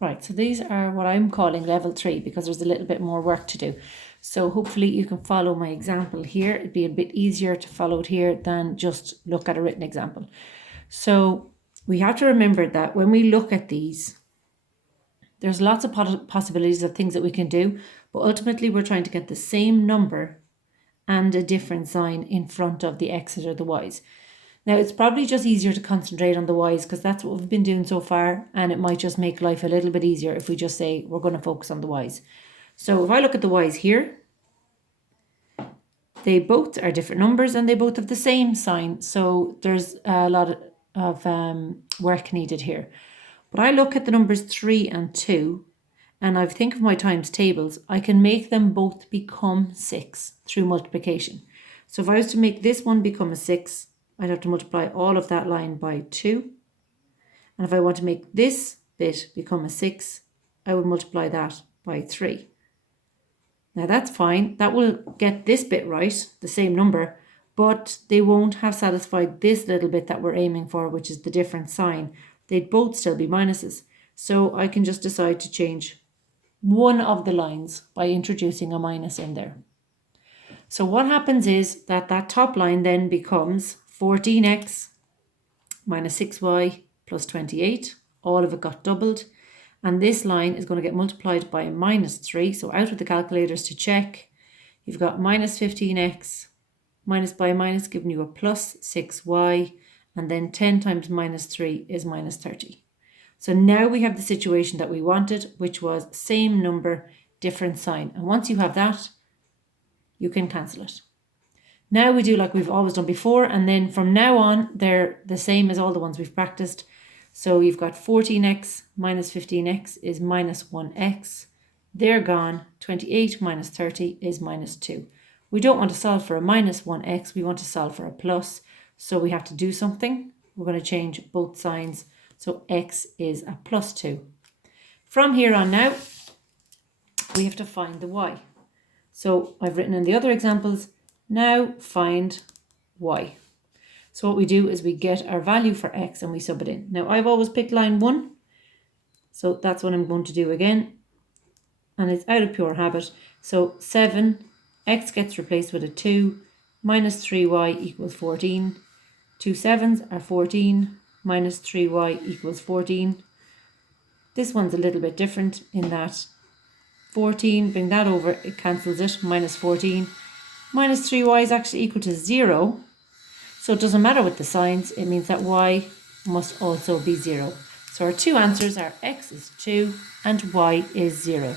Right, so these are what I'm calling level 3 because there's a little bit more work to do. So hopefully you can follow my example here. It'd be a bit easier to follow it here than just look at a written example. So we have to remember that when we look at these, there's lots of possibilities of things that we can do, but ultimately we're trying to get the same number and a different sign in front of the x's or the y's. Now, it's probably just easier to concentrate on the y's because that's what we've been doing so far, and it might just make life a little bit easier if we just say we're going to focus on the y's. So if I look at the y's here, they both are different numbers and they both have the same sign. So there's a lot of work needed here. But I look at the numbers 3 and 2, and I think of my times tables, I can make them both become 6 through multiplication. So if I was to make this one become a 6, I'd have to multiply all of that line by 2. And if I want to make this bit become a 6, I would multiply that by 3. Now that's fine. That will get this bit right, the same number, but they won't have satisfied this little bit that we're aiming for, which is the different sign. They'd both still be minuses. So I can just decide to change one of the lines by introducing a minus in there. So what happens is that that top line then becomes 14x minus 6y plus 28. All of it got doubled. And this line is going to get multiplied by minus 3. So out with the calculators to check. You've got minus 15x minus by minus giving you a plus 6y. And then 10 times minus 3 is minus 30. So now we have the situation that we wanted, which was same number, different sign. And once you have that, you can cancel it. Now we do like we've always done before, and then from now on, they're the same as all the ones we've practiced. So you've got 14x minus 15x is minus 1x. They're gone. 28 minus 30 is minus 2. We don't want to solve for a minus 1x. We want to solve for a plus. So we have to do something. We're going to change both signs. So x is a plus 2. From here on now, we have to find the y. So I've written in the other examples, now find y. So what we do is we get our value for x and we sub it in. Now I've always picked line 1. So that's what I'm going to do again. And it's out of pure habit. So 7, x gets replaced with a 2, minus 3y equals 14. 2 7s are 14, minus 3y equals 14. This one's a little bit different in that 14, bring that over, it cancels it, minus 14. Minus 3y is actually equal to 0. So it doesn't matter with the signs, it means that y must also be 0. So our two answers are x is 2 and y is 0.